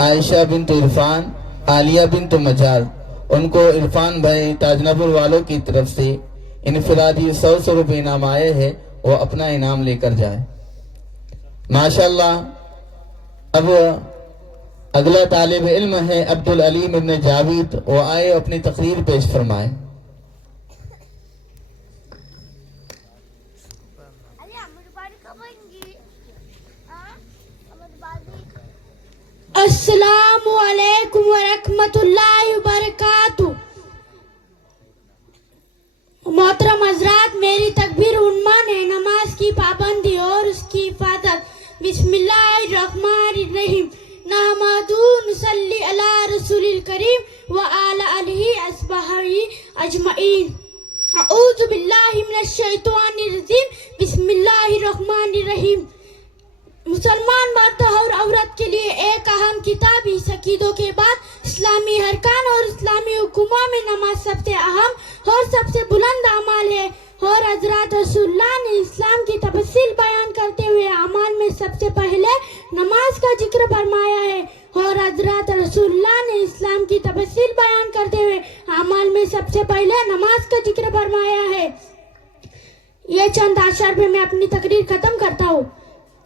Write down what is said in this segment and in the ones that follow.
عائشہ بنت عرفان، عالیہ بنت مجاز، ان کو عرفان بھائی تاجنپور والوں کی طرف سے انفرادی 100 روپے انعام آئے ہیں، وہ اپنا انعام لے کر جائے ماشاءاللہ۔ اب اگلا طالب علم ہے عبدالعلیم ابن جاوید، وہ آئے اپنی تقریر پیش فرمائے۔ السلام علیکم ورحمۃ اللہ وبرکاتہ۔ محترم حضرات، میری تکبیر عنوان ہے نماز کی پابندی اور اس کی حفاظت۔ بسم اللہ الرحمن الرحیم۔ نحمدہ نصلی علی رسول الکریم وعلی آلہ اصحابہ اجمعین۔ اعوذ باللہ من الشیطان الرجیم۔ بسم اللہ الرحمن الرحیم۔ مسلمان مرد اور عورت کے لیے ایک اہم کتاب عقیدوں کے بعد اسلامی ارکان اور اسلامی حکومت میں نماز سب سے اہم اور سب سے بلند اعمال ہے، اور حضرات رسول اللہ نے اسلام کی تفصیل بیان کرتے ہوئے اعمال میں سب سے پہلے نماز کا ذکر فرمایا ہے، اور حضرات رسول اللہ نے اسلام کی تفصیل بیان کرتے ہوئے اعمال میں سب سے پہلے نماز کا ذکر فرمایا ہے۔ یہ چند اشعار پہ میں اپنی تقریر ختم کرتا ہوں۔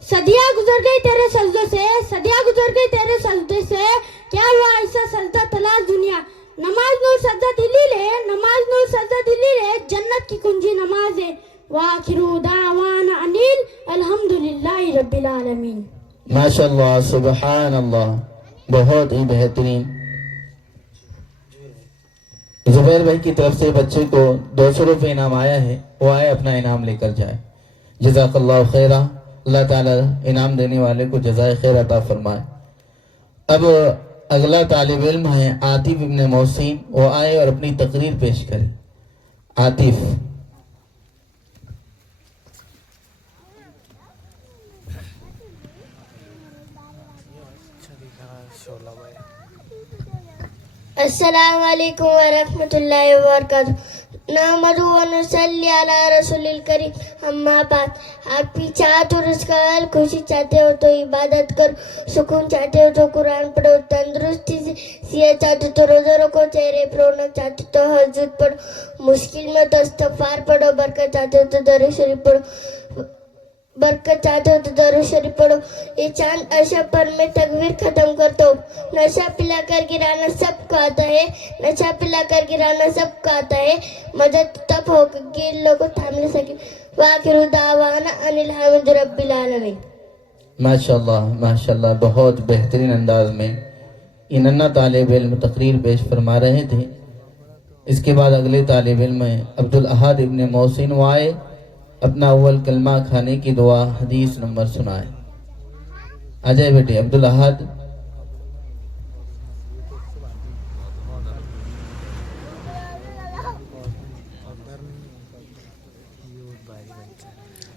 صدیاں گزر گئی تیرے سجدوں سے، صدیاں گزر گئی تیرے سجدے سے، کیا ہوا ایسا سجدہ تلاش دنیا۔ نماز نور سجدہ دلیل ہے، نماز نور سجدہ دلیل ہے، جنت کی کنجی نماز ہے۔ وآخر دعوانا انیل الحمدللہ رب العالمین۔ ماشاءاللہ، سبحان اللہ، بہت ہی بہترین۔ زبیر بھائی کی طرف سے بچے کو 200 روپے انعام آیا ہے، وہ آئے اپنا انعام لے کر جائے۔ جزاک اللہ خیرہ، اللہ تعالیٰ انعام دینے والے کو جزائے خیر عطا فرمائے۔ اب اگلا طالب علم ہے عاطف ابن محسن، وہ آئے اور اپنی تقریر پیش کرے۔ عاطف۔ السلام علیکم ورحمۃ اللہ وبرکاتہ۔ نحمدہ ونصلی علی رسول الکریم، اما بعد۔ آپ کی چاہت اور اس کا حل، خوشی چاہتے ہو تو عبادت کرو، سکون چاہتے ہو تو قرآن پڑھو، تندرستی سے صحت چاہتے ہو تو روزہ رکھو، چہرے پر رونق چاہتے ہو تو تہجد پڑھو، مشکل میں تو استغفار پڑھو، برکت چاہتے ہو تو درود شریف پڑھو، برکت چاہتے ہو تو درود شریف پڑھو۔ یہ چاند اشعار پر میں تکبیر ختم کرتا ہوں۔ نشہ پلا کر گرانا سب کو آتا ہے، نشہ پلا کر گرانا سب کو آتا ہے، مدد تب ہوگی کہ لوگوں کو تھام لے سکے۔ وآخر دعوانا ان الحمد رب العالمین۔ ماشاءاللہ ماشاءاللہ، بہت بہترین انداز میں یہ ننھا طالب علم تقریر پیش فرما رہے تھے۔ اس کے بعد اگلے طالب علم ہیں عبدالاحد ابن محسن، وہ آئے اپنا اول کلمہ کھانے کی دعا حدیث نمبر سنائے۔ آ جائے بیٹے عبدالاحد۔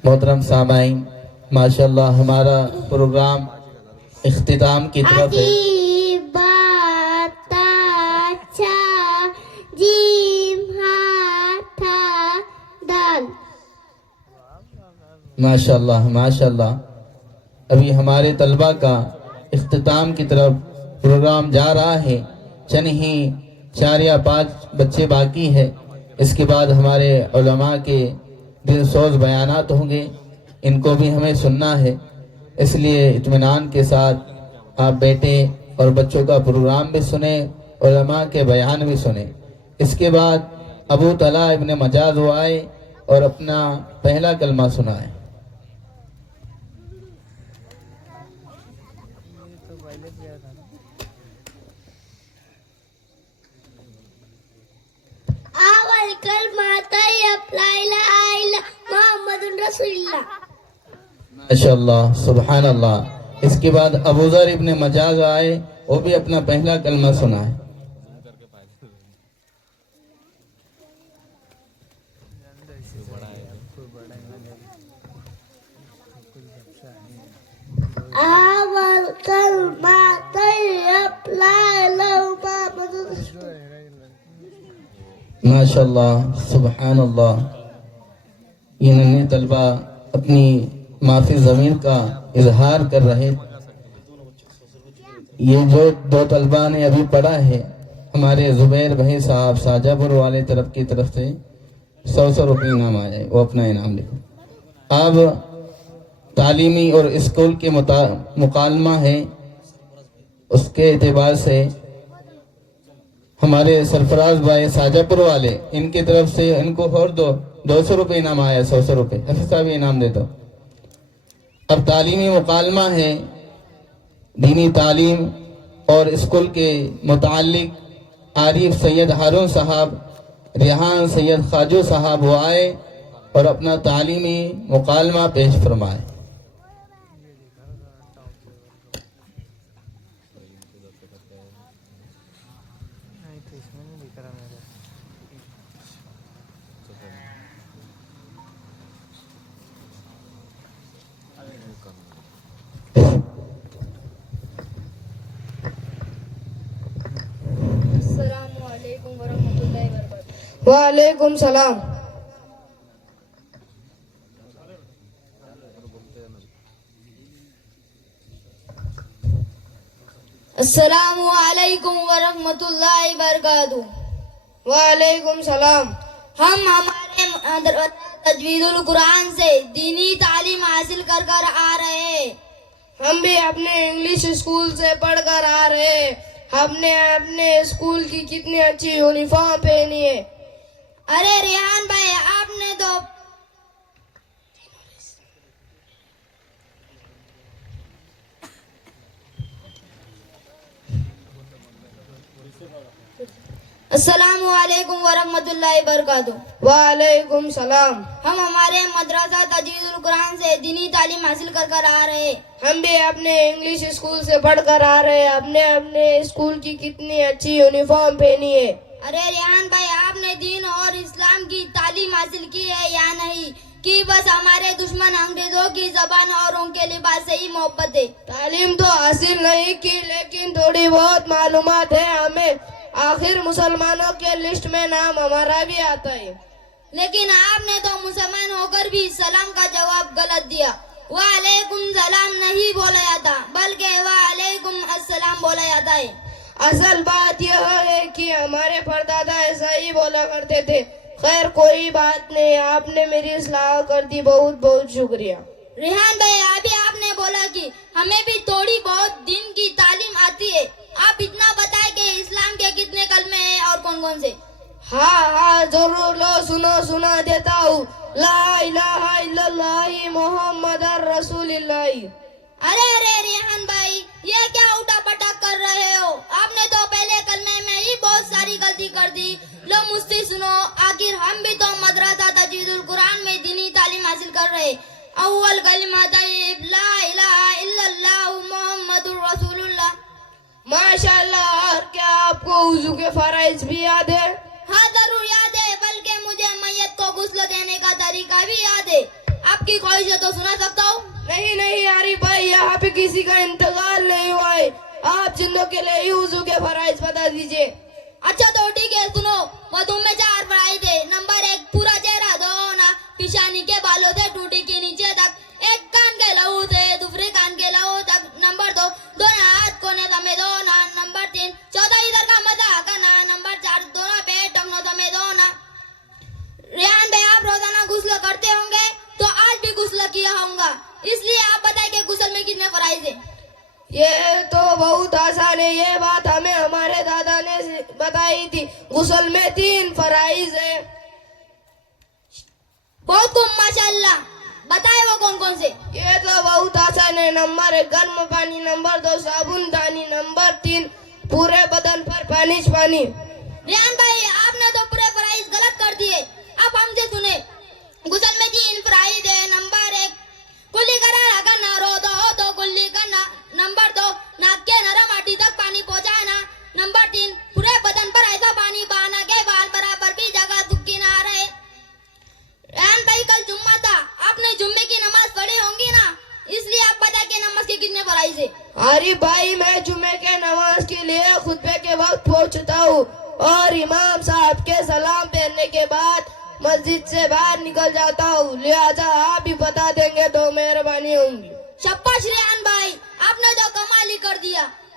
محترم سامعین، ماشاءاللہ ہمارا پروگرام اختتام کی طرف ہے۔ ماشاءاللہ ماشاءاللہ، ابھی ہمارے طلبہ کا اختتام کی طرف پروگرام جا رہا ہے، چند ہی 4 یا 5 بچے باقی ہیں۔ اس کے بعد ہمارے علماء کے دل سوز بیانات ہوں گے، ان کو بھی ہمیں سننا ہے، اس لیے اطمینان کے ساتھ آپ بیٹھیں اور بچوں کا پروگرام بھی سنیں، علماء کے بیان بھی سنیں۔ اس کے بعد ابو طلحہ ابن مجاز وہ آئے اور اپنا پہلا کلمہ سنائے۔ اول کلمہ طیب لا الہ الا محمد رسول اللہ۔ ماشاءاللہ سبحان اللہ۔ اس کے بعد ابو ذر ابن مجاز آئے، وہ بھی اپنا پہلا کلمہ سنائے۔ اول کلمہ طیب لا الہ الا محمد رسول اللہ۔ ماشاءاللہ سبحان اللہ، یہ ننھے طلبہ اپنی معافی ضمیر کا اظہار کر رہے۔ یہ جو دو طلبہ نے ابھی پڑھا ہے ہمارے زبیر بھائی صاحب شاہجہاں پور والے طرف کی طرف سے 100 روپے انعام آیا ہے، وہ اپنا انعام لکھو. اب تعلیمی اور اسکول کے مکالمہ ہے، اس کے اعتبار سے ہمارے سرفراز بھائی شاہجہاں پور والے ان کی طرف سے ان کو اور 200 روپے انعام آیا ہے. 100 روپے حفیظ صاحب انعام دے دو. اب تعلیمی مکالمہ ہے، دینی تعلیم اور اسکول کے متعلق عارف سید ہارون صاحب، ریحان سید خواجو صاحب وہ آئے اور اپنا تعلیمی مکالمہ پیش فرمائے. السلام علیکم ورحمۃ اللہ وبرکاتہ. وعلیکم السلام. السلام علیکم ورحمۃ اللہ وبرکاتہ. وعلیکم السلام. ہم ہمارے مدرسہ تجوید القرآن سے دینی تعلیم حاصل کر آ رہے ہیں. ہم بھی اپنے انگلش اسکول سے پڑھ کر آ رہے ہیں. ہم نے اپنے اسکول کی کتنی اچھی یونیفارم پہنی ہے. ارے ریحان بھائی آپ نے تو السلام علیکم ورحمۃ اللہ وبرکاتہ. وعلیکم السلام. ہم ہمارے مدرسہ تجوید القرآن سے دینی تعلیم حاصل کر آ رہے ہیں. ہم بھی اپنے انگلش اسکول سے پڑھ کر آ رہے ہیں. ہم نے اپنے اسکول کی کتنی اچھی یونیفارم پہنی ہے. ارے ریحان بھائی آپ نے دین اور اسلام کی تعلیم حاصل کی ہے یا نہیں، کہ بس ہمارے دشمن انگریزوں کی زبان اور ان کے لباس سے ہی محبت ہے؟ تعلیم تو حاصل نہیں کی لیکن تھوڑی بہت معلومات ہے ہمیں. آخر مسلمانوں کے لسٹ میں نام ہمارا بھی آتا ہے. لیکن آپ نے تو مسلمان ہو کر بھی سلام کا جواب غلط دیا. وعلیکم السلام نہیں بولا جاتا بلکہ وعلیکم السلام بولا جاتا ہے. اصل بات یہ ہے کہ ہمارے پردادا ایسا ہی بولا کرتے تھے. خیر کوئی بات نہیں، آپ نے میری اصلاح کر دی، بہت بہت شکریہ. ریحان بھائی ابھی آپ نے بولا کہ ہمیں بھی تھوڑی بہت دین کی تعلیم آتی ہے. آپ اتنا بتائیں کہ اسلام کے کتنے کلمے ہیں اور کون کون سے؟ ہاں ضرور، لو سنا دیتا ہوں. لا الہ الا اللہ محمد رسول اللہ. ارے ریحان بھائی یہ کیا اٹھا پٹک کر رہے ہو؟ آپ نے تو پہلے کلمے میں ہی بہت ساری غلطی کر دی. لو مجھ سے سنو، آخر ہم بھی تو مدرسہ تجوید القرآن میں دینی تعلیم حاصل کر رہے. اول کلمہ طیب لا الہ الا اللہ محمد رسول اللہ. ماشاء اللہ. اور کیا آپ کو وضو کے فرائض بھی یاد ہے؟ ہاں ضرور یاد ہے، بلکہ مجھے میت کو غسل دینے کا طریقہ بھی یاد ہے. آپ کی خواہش ہے تو سنا سکتا ہوں؟ نہیں عارف بھائی، یہاں پہ کسی کا انتقال نہیں ہوا ہے. آپ جنوں کے لیے ہی وضو کے فرائض بتا دیجئے. اچھا تو ٹھیک ہے سنو. وضو میں 4 فرائض ہے. نمبر 1 پورا چہرہ دھونا، پیشانی کے بالوں سے ٹوٹی کے نیچے تک، ایک کان کے لہو سے دوسرے کان کے لہو تک. نمبر 2 دونوں ہاتھ کونے سمیت دھونا. نمبر 3 چوتھا ادھر کا مزہ کرنا. نمبر 4 دونوں پیر ٹخنوں سمیت دھونا. ریحان بھائی آپ روزانہ غسل کرتے ہوں گے تو آج بھی غسل کیا ہوں گا، اس لیے آپ بتائیں کہ غسل میں کتنے فرائض ہیں؟ یہ تو بہت آسان ہے، یہ بات ہمیں ہمارے دادا نے بتائی تھی. غسل میں 3 فرائض ہیں. بہت خوب ماشاءاللہ. بتائے وہ کون کون سے؟ یہ تو بہت آسان ہے. نمبر 1 گرم پانی. نمبر 2 صابن دانی. نمبر 3 پورے بدن پر پانی. ریحان بھائی آپ نے تو پورے فرائض غلط کر دیے. اب ہم سے سنیں. غسل میں 3 فرائض ہے. نمبر 1 کلی کرا کرنا، رو دو تو کلی کرنا. نمبر 2 ناک کے نرم ہڈی تک پانی پہنچانا. نمبر 3 پورے بدن پر ایسا پانی بہانا کہ بال برابر بھی جگہ سکی نہ رہے. ریحان بھائی کل جمعہ تھا، آپ نے جمعے کی نماز پڑھی ہوں گی نا، اس لیے آپ بتائیں کہ نماز کے کتنے فرائض ہیں؟ عارف بھائی میں جمعے کے نماز کے لیے خطبے کے وقت پہنچتا ہوں اور امام صاحب کے سلام پھیرنے کے بعد مسجد سے باہر نکل جاتا ہوں. لہذا آپ بھی بتا دیں گے تو مہربانی ہوں گی. شاباش ریحان بھائی آپ نے تو کمال ہی کر دیا.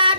8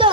2,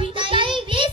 23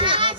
5,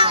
9,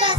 10,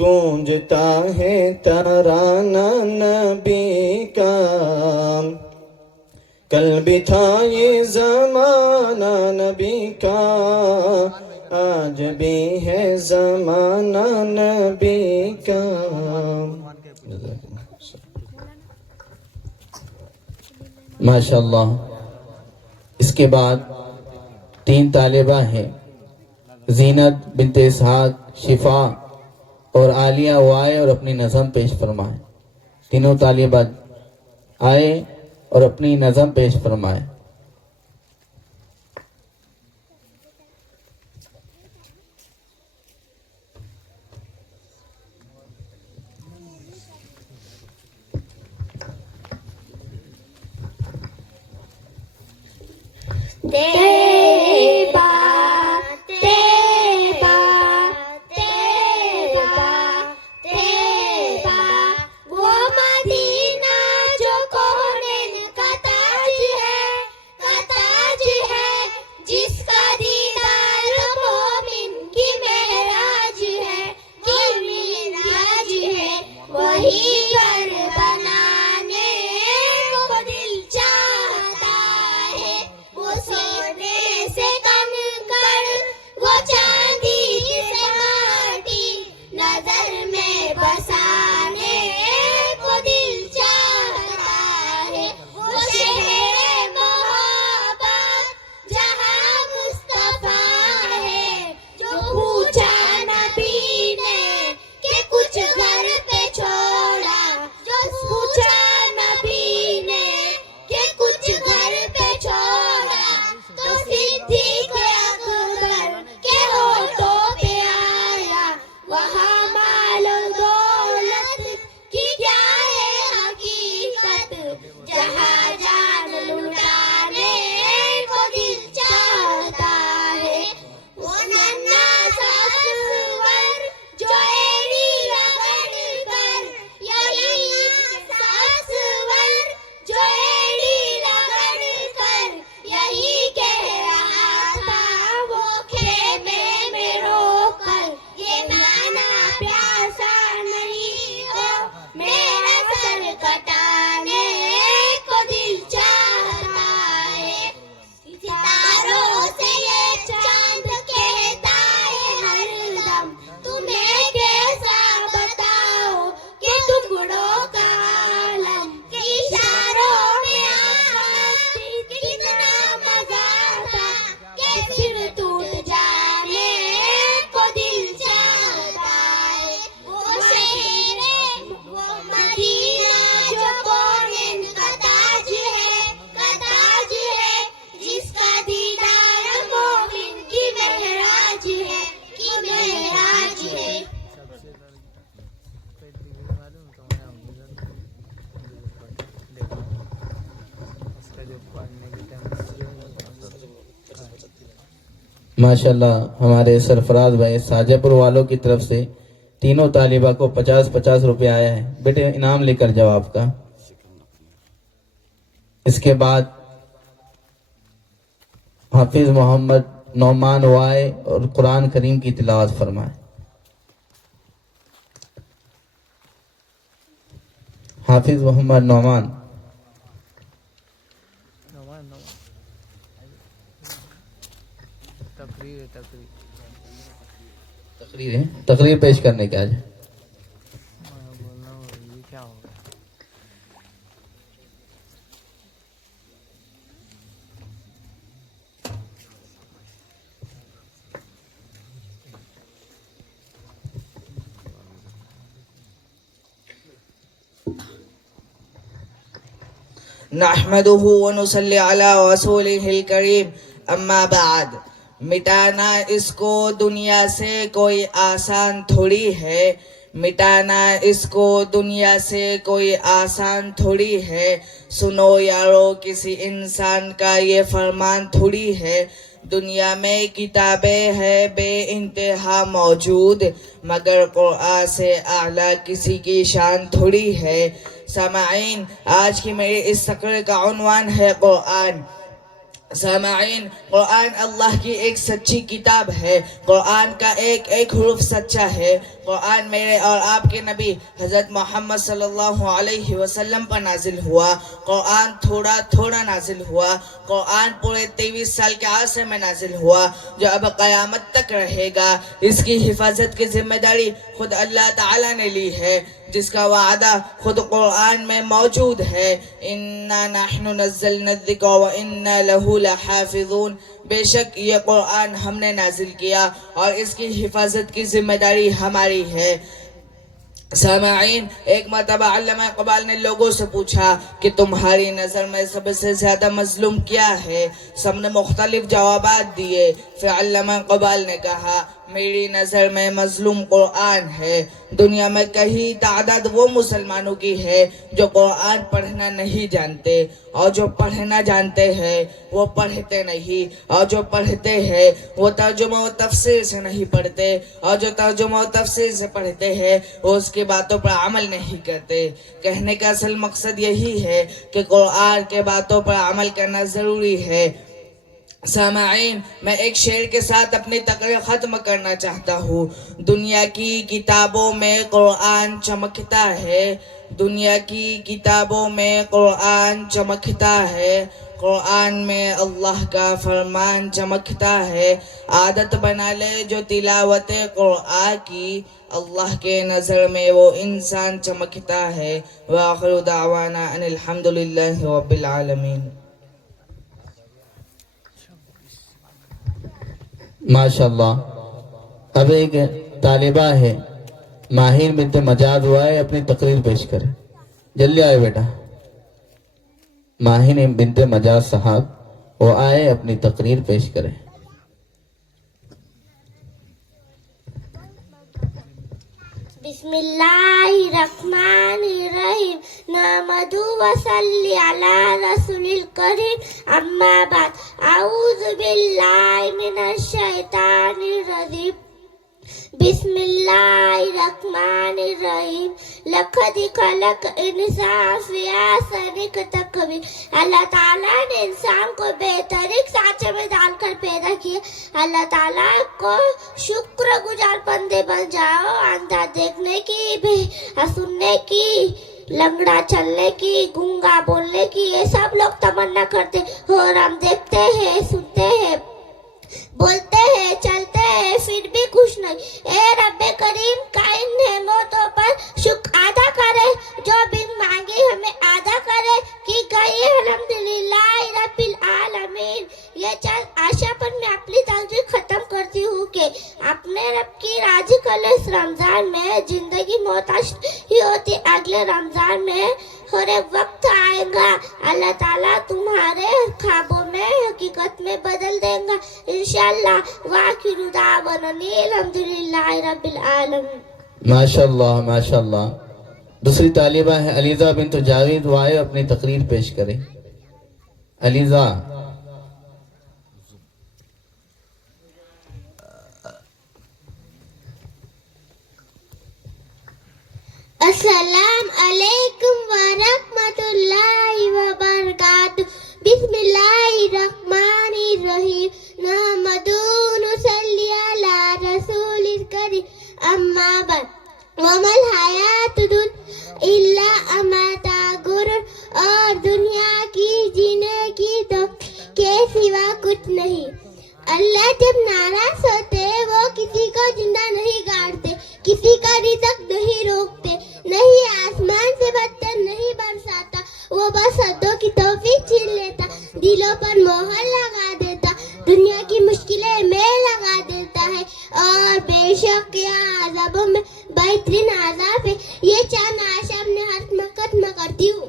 گونجتا ہے ترانہ نبی کا. کل بھی تھا یہ زمانہ نبی کا، آج بھی ہے زمانہ نبی کا. ماشاءاللہ. اس کے بعد 3 طالبہ ہیں، زینت بنت اسحاق، شفا اور عالیہ، وہ آئے اور اپنی نظم پیش فرمائے. تینوں طالبات آئے اور اپنی نظم پیش فرمائے. طیبہ طیبہ طیبہ طیبہ، وہ مدینہ جو کونین کا تاج ہے، جس کا دیدار مومن کی معراج ہے، وہی گھر بنانے کو دل چاہتا ہے. وہ سونے سے کنکر، وہ چاندی سے ماٹی، نظر میں بسانے کو دل چاہتا ہے. وہ شہر محبت جہاں مصطفیٰ ہے، جو پوچھا نبی نے کہ کچھ گھر پہ چھوڑا، جو پوچھا نبی نے کہ کچھ گھر پہ چھوڑا، تو صدیق اکبر کے ہونٹوں پہ آیا. وہاں مال و دولت کی کیا ہے حقیقت، جہاں جان لٹانے کو دل چاہتا ہے. وہ ننھا سا اصغر جو ایڑی رگڑ کر، یہی سا اصغر جو ایڑی رگڑ کر یہی کہہ رہا تھا، وہ خیمے میں رو کر، یہ نانا پیاسا نہیں ہو، میرا سر کٹانے کو دل چاہتا ہے. ستاروں سے یہ چاند کہتا ہے ہر دم، تمہیں کیسا بتاؤ کہ ٹکڑوں کا عالم، اشاروں میں آہت کتنا مزہ تھا، کہ پھر ٹوٹ جانے کو دل چاہتا ہے. وہ شہر وہ مدینہ جو کونین کا تاج ہے، جس کا دیدار مومن کی معراج ہے، ماشاءاللہ. ہمارے سرفراز بھائی ساجہ پور والوں کی طرف سے تینوں طالبہ کو 50 روپے آیا ہے. بیٹے انعام لے کر جاؤ آپ کا. اس کے بعد حافظ محمد نعمان وائے اور قرآن کریم کی تلاوت فرمائے. حافظ محمد نعمان. تقریر پیش کرنے کے آج نحمده ونصلي على رسوله الكريم اما بعد. مٹانا اس کو دنیا سے کوئی آسان تھوڑی ہے، مٹانا اس کو دنیا سے کوئی آسان تھوڑی ہے. سنو یارو کسی انسان کا یہ فرمان تھوڑی ہے، دنیا میں کتابیں ہے بے انتہا موجود، مگر قرآن سے اعلیٰ کسی کی شان تھوڑی ہے. سامعین، آج کی میری اس تقریر کا عنوان ہے قرآن. سامعین، قرآن اللہ کی ایک سچی کتاب ہے. قرآن کا ایک ایک حرف سچا ہے. قرآن میرے اور آپ کے نبی حضرت محمد صلی اللہ علیہ وسلم پر نازل ہوا. قرآن تھوڑا تھوڑا نازل ہوا. قرآن پورے 23 سال کے عرصے میں نازل ہوا جو اب قیامت تک رہے گا. اس کی حفاظت کی ذمہ داری خود اللہ تعالیٰ نے لی ہے، جس کا وعدہ خود قرآن میں موجود ہے. اِنَّا نَحْنُ نَزَّلْنَا الذِّكْرَ وَإِنَّا لَهُ لَحَافِظُونَ. بے شک یہ قرآن ہم نے نازل کیا اور اس کی حفاظت کی ذمہ داری ہماری ہے. سامعین، ایک مرتبہ علامہ اقبال نے لوگوں سے پوچھا کہ تمہاری نظر میں سب سے زیادہ مظلوم کیا ہے؟ سب نے مختلف جوابات دیے. پھر علامہ اقبال نے کہا میری نظر میں مظلوم قرآن ہے. دنیا میں کہیں تعداد وہ مسلمانوں کی ہے جو قرآن پڑھنا نہیں جانتے، اور جو پڑھنا جانتے ہیں وہ پڑھتے نہیں، اور جو پڑھتے ہیں وہ ترجمہ و تفسیر سے نہیں پڑھتے، اور جو ترجمہ و تفسیر سے پڑھتے ہیں وہ اس کی باتوں پر عمل نہیں کرتے. کہنے کا اصل مقصد یہی ہے کہ قرآن کے باتوں پر عمل کرنا ضروری ہے. سامعین، میں ایک شعر کے ساتھ اپنی تقریر ختم کرنا چاہتا ہوں. دنیا کی کتابوں میں قرآن چمکتا ہے، دنیا کی کتابوں میں قرآن چمکتا ہے، قرآن میں اللہ کا فرمان چمکتا ہے. عادت بنا لے جو تلاوت قرآن کی، اللہ کے نظر میں وہ انسان چمکتا ہے. وآخر دعوانا ان الحمدللہ رب العالمین. ماشاءاللہ. اب ایک طالبہ ہے ماہر بنت مجاد ہوا ہے، اپنی تقریر پیش کرے. جلدی آئے بیٹا. ماہر بنت مجاد صاحب وہ آئے اپنی تقریر پیش کرے. بسم اللہ الرحمن الرحیم. نحمدہ و صلی علی رسول الکریم. اما بعد. اعوذ باللہ من الشیطان الرجیم. بسم اللہ الرحمن الرحیم. لقد خلق انسان فی احسن تقویم. اللہ تعالیٰ نے انسان کو بہترین سانچے میں ڈال کر پیدا کیا. اللہ تعالیٰ کو شکر گزار بندے بن جاؤ. اندھا دیکھنے کی، سننے کی، لنگڑا چلنے کی، گونگا بولنے کی، یہ سب لوگ تمنا کرتے اور ہم دیکھتے ہیں، سنتے ہیں، بولتے ہیں، چلتے ہیں، پھر بھی خوش نہیں. اے رب کریم کا ان نعمتوں پر شکر ادا کرے، جو بھی مانگی ہمیں ادا کرے کہ گئی الحمدللہ رب العالمین. یہ چند آشا پر میں اپنی تقریر ختم کرتی ہوں کہ اپنے رب کی راضی کر لے. اس رمضان میں زندگی محتاج ہی ہوتی، اگلے رمضان میں اور ایک وقت آئے گا اللہ تعالیٰ تمہارے خوابوں میں حقیقت میں بدل دیں گا انشاءاللہ. وآخر دعوانا الحمدللہ رب العالمین. ماشاءاللہ ماشاءاللہ. دوسری طالبہ ہے علیزہ بنت جاوید، وہ آئے اپنی تقریر پیش کرے. علیزہ. السلام علیکم ورحمۃ اللہ وبرکاتہ. بسم اللہ الرحمن الرحیم. نحمدہ و نصلی علی رسول الکریم. اما بعد. وما الحیات الدنیا الا متاع الغرور. اور دنیا کی جینے کی تو کے سوا کچھ نہیں. اللہ جب ناراض ہوتے وہ کسی کو زندہ نہیں گاڑتے، کسی کا رزق نہیں روکتے، نہیں آسمان سے بدتر نہیں برساتا. وہ بس حدوں کی توفیق چھین لیتا، دلوں پر مہر لگا دیتا، دنیا کی مشکلیں میں لگا دیتا ہے. اور بے شک یہ عذابوں میں بہترین عذاب ہے. یہ چند آشا اپنے ہاتھ میں ختم کرتی ہوں.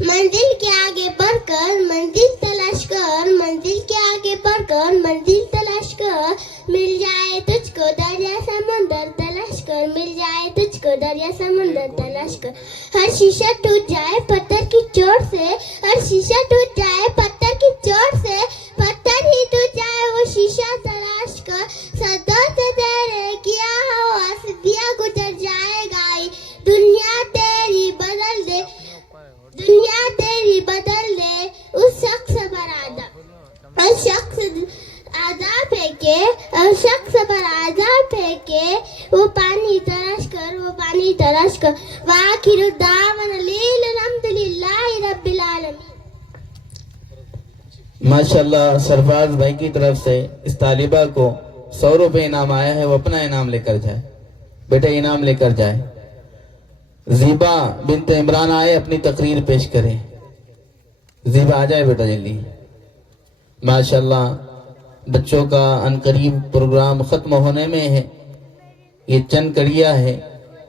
منزل کے آگے بڑھ کر منزل تلاش کر، منزل کے آگے بڑھ کر منزل تلاش کر. مل جائے تجھ کو دریا سمندر تلاش کر، مل جائے تجھ کو دریا سمندر تلاش کر. ہر شیشہ ٹوٹ جائے پتھر کی چوٹ سے، ہر شیشہ ٹوٹ جائے پتھر کی چوٹ سے، پتھر ہی ٹوٹ جائے وہ شیشہ تلاش کر. صدوں سے تیرے کیا ہوا دیا گزر جائے گا. دنیا تیری بدل دے، دنیا تیری بدل دے اس شخص برادہ. وآخر دعوانا الحمدللہ رب العالمین. ماشاءاللہ سرفراز بھائی کی طرف سے اس طالبہ کو 100 روپے انعام آیا ہے. وہ اپنا انعام لے کر جائے. بیٹے انعام لے کر جائے. زیبا بنت عمران آئے اپنی تقریر پیش کریں. زیبا آ جائے بیٹا جلدی. ماشاءاللہ بچوں کا عنقریب پروگرام ختم ہونے میں ہے. یہ چند کڑیاں ہے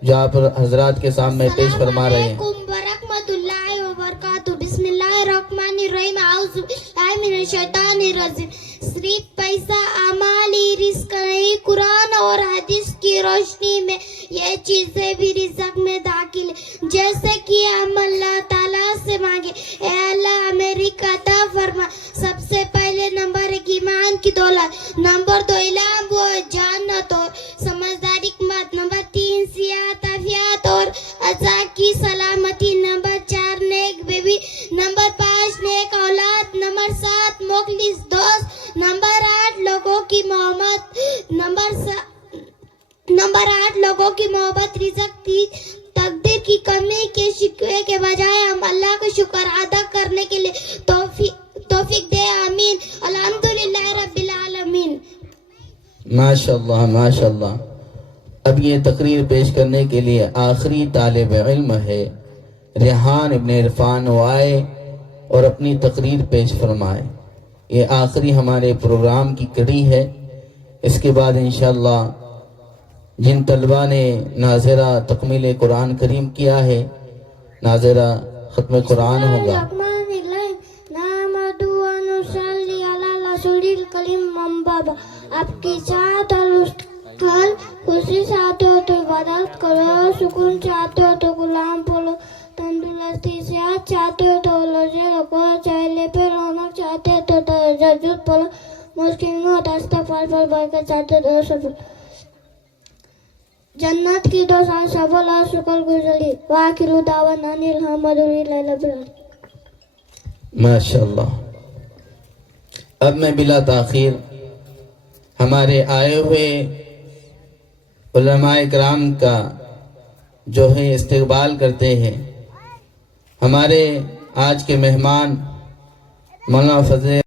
جو آپ حضرات کے سامنے پیش فرما رہے ہیں. السلام علیکم ورحمۃ اللہ وبرکاتہ. بسم اللہ الرحمن الرحیم. اعوذ باللہ من الشیطان الرجیم. صرف پیسہ اعمالی رزق نہیں، قرآن اور حدیث کی روشنی میں یہ چیزیں بھی رزق میں داخل ہیں. جیسے کہ ہم اللہ تعالیٰ سے مانگے اے اللہ ہمیں رزق عطا فرما. سب سے پہلے نمبر 1 ایمان کی دولت، نمبر 2 علم و جانت اور سمجھداری کی بات، نمبر 3 صحت عافیت اور اعضاء کی سلامتی، نمبر 4 نیک بیوی، نمبر 5 نیک اولاد، نمبر 7 مخلص دوست، نمبر 8 لوگوں کی محبت، نمبر 8 لوگوں کی محبت. رزق کی تقدیر کی کمی کے شکوے کے بجائے ہم اللہ کا شکر ادا کرنے کے لیے توفیق دے. آمین. الحمدللہ رب العالمین. ماشاءاللہ ماشاءاللہ. اب یہ تقریر پیش کرنے کے لیے آخری طالب علم ہے ریحان ابن عرفان. وہ آئے اور اپنی تقریر پیش فرمائے. یہ آخری ہمارے پروگرام کی کڑی ہے. اس کے بعد انشاءاللہ جن طلبہ نے ناظرہ تکمیل قرآن کریم کیا ہے، ناظرہ ختم قرآن ہوگا. الرحمن الرحیم. نحمد و نصلی علی رسول الکریم. بابا آپ کی ساتھ اور خوشی چاہتے ہو تو عبادت کرو، سکون چاہتے ہو تو غلام پڑھو، تندرستی صحت چاہتے ہو تو روزے رکھو، چہرے پہ رونق چاہتے ہو تو تہجد پڑھو، مشکل میں استغفار پر برکت چاہتے ہو تو صبر. جنت کی 2 سال صبر اور شکر گزاری. وآخر دعوانا الحمدللہ رب العالمین. ماشاءاللہ. اب میں بلا تاخیر ہمارے آئے ہوئے علماء کرام کا جو ہے استقبال کرتے ہیں. ہمارے آج کے مہمان مولانا فضل